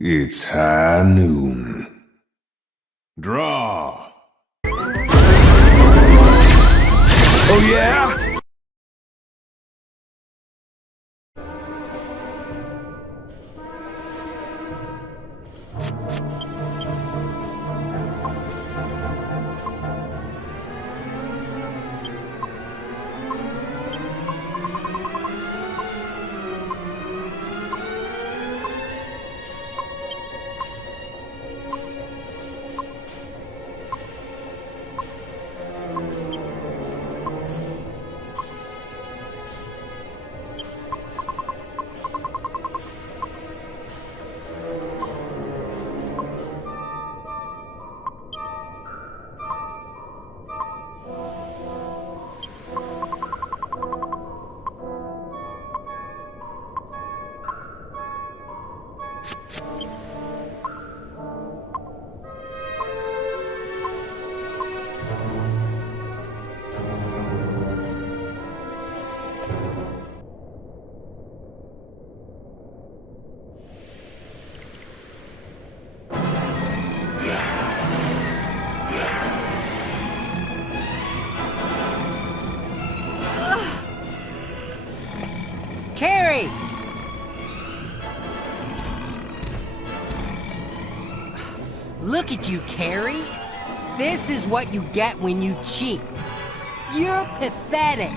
It's high noon. Draw. Oh yeah? Carrie! Look at you, Carrie. This is what you get when you cheat. You're pathetic.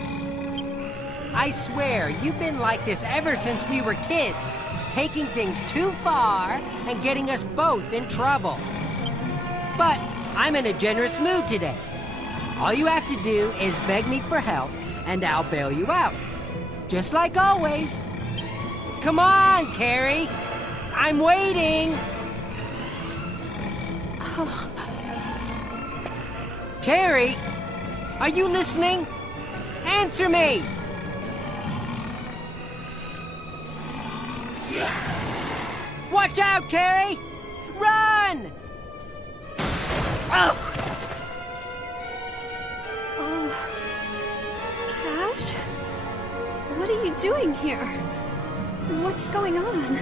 I swear, you've been like this ever since we were kids, taking things too far and getting us both in trouble. But I'm in a generous mood today. All you have to do is beg me for help, and I'll bail you out. Just like always. Come on, Carrie. I'm waiting. Oh. Carrie, are you listening? Answer me. Watch out, Carrie! Run! Oh! Oh, Cash? What are you doing here? What's going on?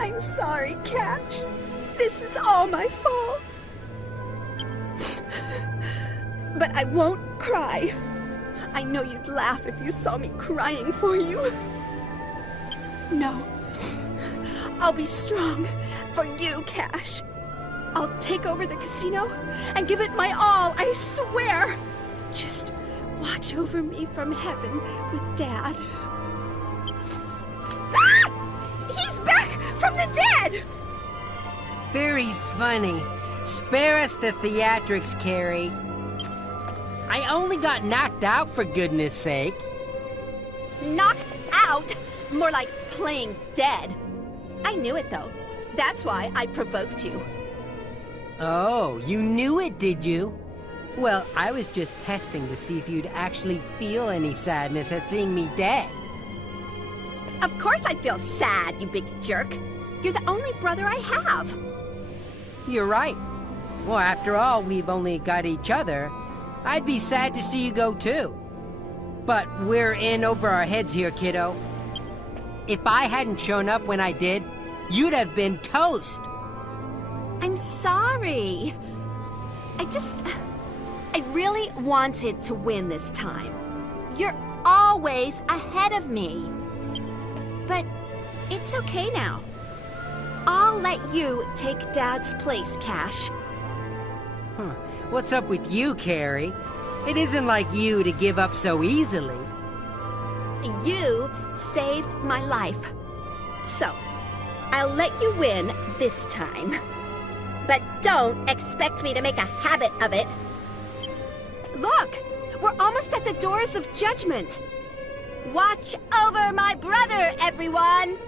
I'm sorry, Cash. This is all my fault. But I won't cry. I know you'd laugh if you saw me crying for you. No. I'll be strong for you, Cash. I'll take over the casino and give it my all, I swear. Just watch over me from heaven with Dad. Ah! He's back from the dead! Very funny. Spare us the theatrics, Carrie. I only got knocked out, for goodness sake. Knocked out? More like playing dead. I knew it, though. That's why I provoked you. Oh, you knew it, did you? Well, I was just testing to see if you'd actually feel any sadness at seeing me dead. Of course I'd feel sad, you big jerk. You're the only brother I have. You're right. Well, after all, we've only got each other. I'd be sad to see you go too. But we're in over our heads here, kiddo. If I hadn't shown up when I did, you'd have been toast. I'm sorry. I really wanted to win this time. You're always ahead of me. But it's okay now. I'll let you take Dad's place, Cash. Huh. What's up with you, Carrie? It isn't like you to give up so easily. You saved my life. So, I'll let you win this time. But don't expect me to make a habit of it. Look! We're almost at the doors of judgment. Watch over my brother, everyone!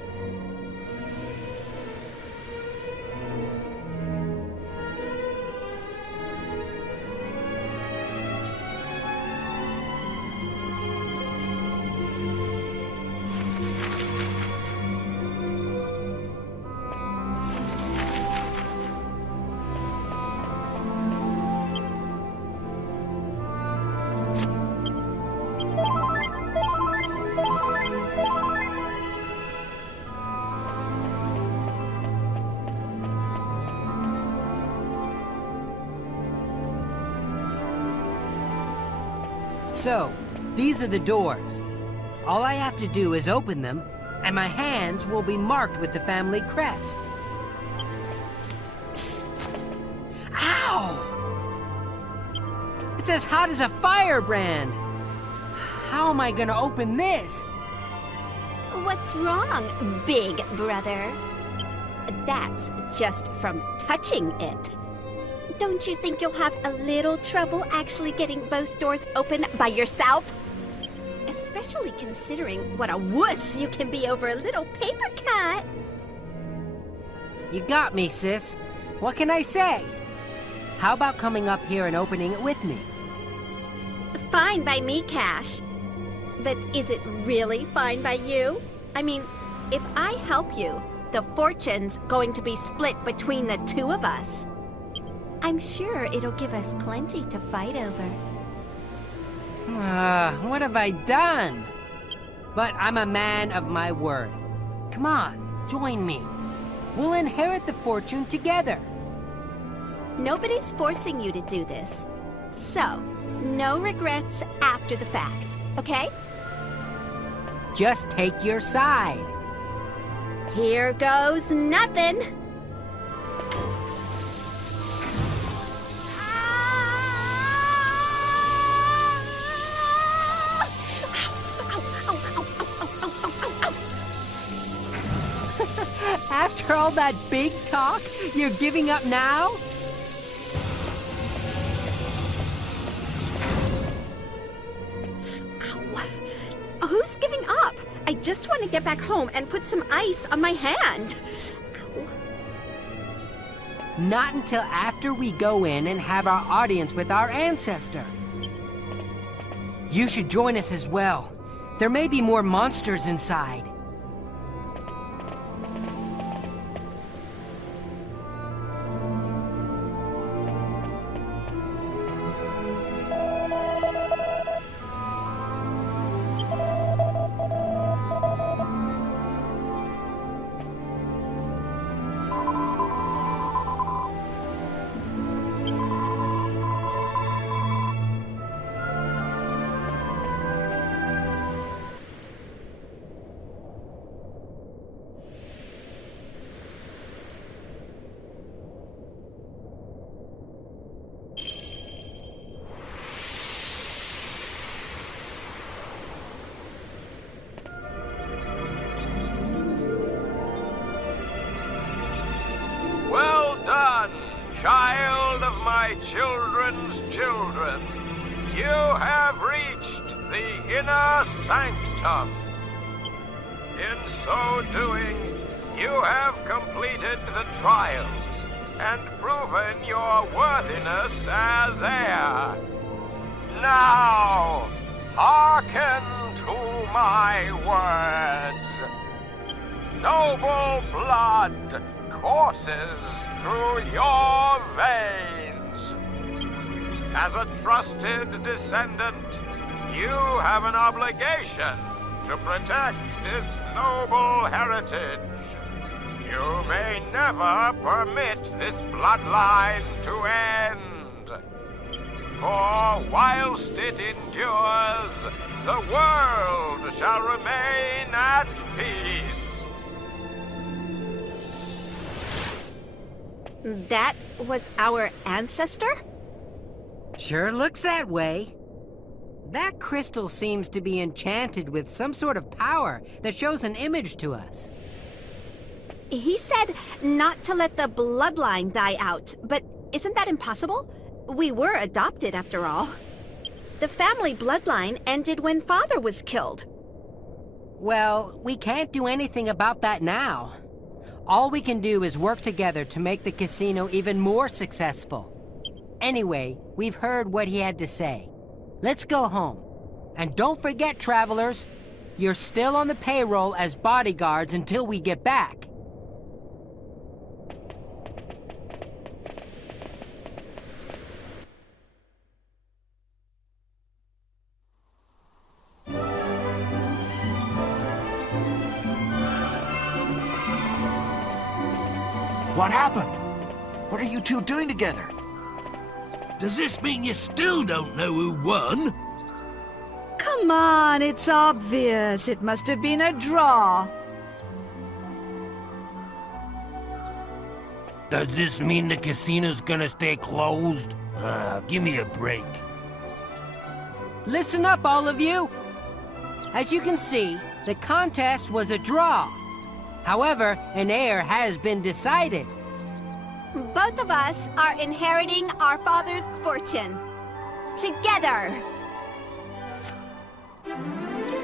So, these are the doors. All I have to do is open them, and my hands will be marked with the family crest. Ow! It's as hot as a firebrand. How am I gonna open this? What's wrong, big brother? That's just from touching it. Don't you think you'll have a little trouble actually getting both doors open by yourself? Especially considering what a wuss you can be over a little paper cut. You got me, sis. What can I say? How about coming up here and opening it with me? Fine by me, Cash. But is it really fine by you? I mean, if I help you, the fortune's going to be split between the two of us. I'm sure it'll give us plenty to fight over. What have I done? But I'm a man of my word. Come on, join me. We'll inherit the fortune together. Nobody's forcing you to do this. So, no regrets after the fact, okay? Just take your side. Here goes nothing. After all that big talk, you're giving up now? Ow. Who's giving up? I just want to get back home and put some ice on my hand. Ow. Not until after we go in and have our audience with our ancestor. You should join us as well. There may be more monsters inside. my children's children, you have reached the inner sanctum. In so doing, you have completed the trials and proven your worthiness as heir. Now, hearken to my words. Noble blood courses through your veins. As a trusted descendant, you have an obligation to protect this noble heritage. You may never permit this bloodline to end. For whilst it endures, the world shall remain at peace. That was our ancestor? Sure looks that way. That crystal seems to be enchanted with some sort of power that shows an image to us. He said not to let the bloodline die out, but isn't that impossible? We were adopted after all. The family bloodline ended when Father was killed. Well, we can't do anything about that now. All we can do is work together to make the casino even more successful. Anyway, we've heard what he had to say. Let's go home. And don't forget, travelers, you're still on the payroll as bodyguards until we get back. What happened? What are you two doing together? Does this mean you still don't know who won? Come on, it's obvious. It must have been a draw. Does this mean the casino's gonna stay closed? Give me a break. Listen up, all of you! As you can see, the contest was a draw. However, an heir has been decided. Both of us are inheriting our father's fortune. Together.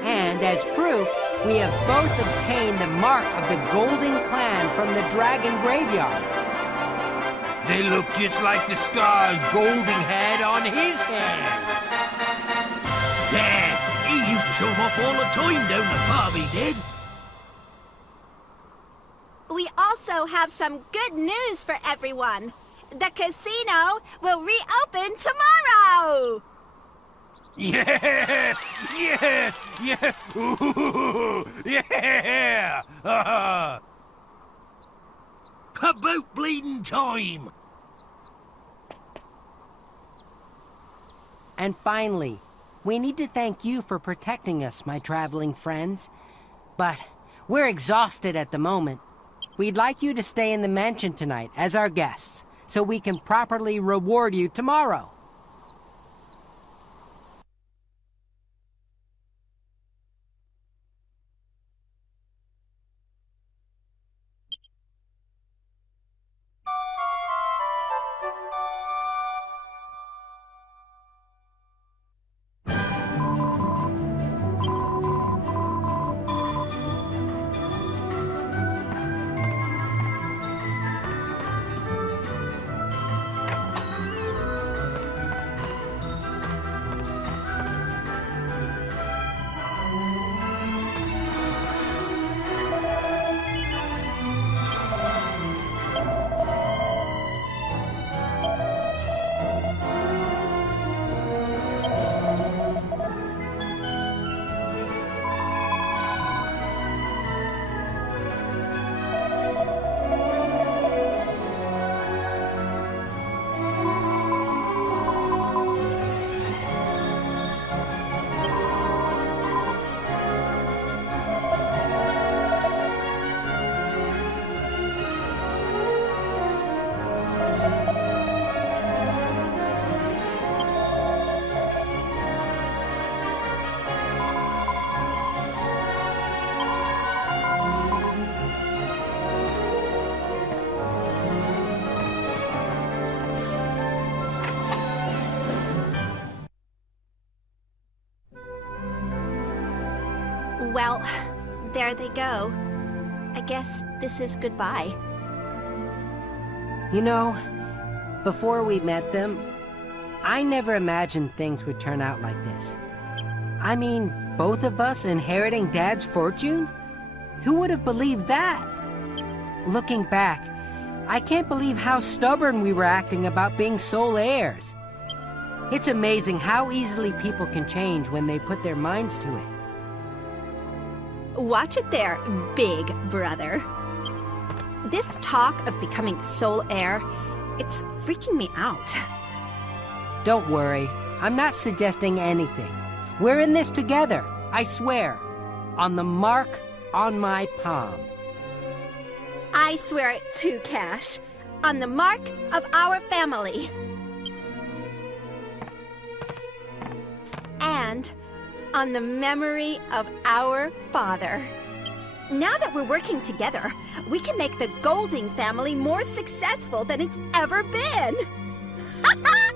And as proof, we have both obtained the mark of the Golden Clan from the Dragon Graveyard. They look just like the scars Golden had on his hands. Yeah, he used to show them off all the time down the pub, he did. We also have some good news for everyone. The casino will reopen tomorrow! Yes! Yes! Yeah! Ooh, yeah! About bleeding time! And finally, we need to thank you for protecting us, my traveling friends. But we're exhausted at the moment. We'd like you to stay in the mansion tonight as our guests, so we can properly reward you tomorrow. Well, there they go. I guess this is goodbye. You know, before we met them, I never imagined things would turn out like this. I mean, both of us inheriting Dad's fortune? Who would have believed that? Looking back, I can't believe how stubborn we were acting about being sole heirs. It's amazing how easily people can change when they put their minds to it. Watch it there, big brother. This talk of becoming sole heir, it's freaking me out. Don't worry, I'm not suggesting anything. We're in this together, I swear. On the mark on my palm. I swear it too, Cash. On the mark of our family. And on the memory of our father. Now that we're working together, we can make the Golding family more successful than it's ever been. Ha ha!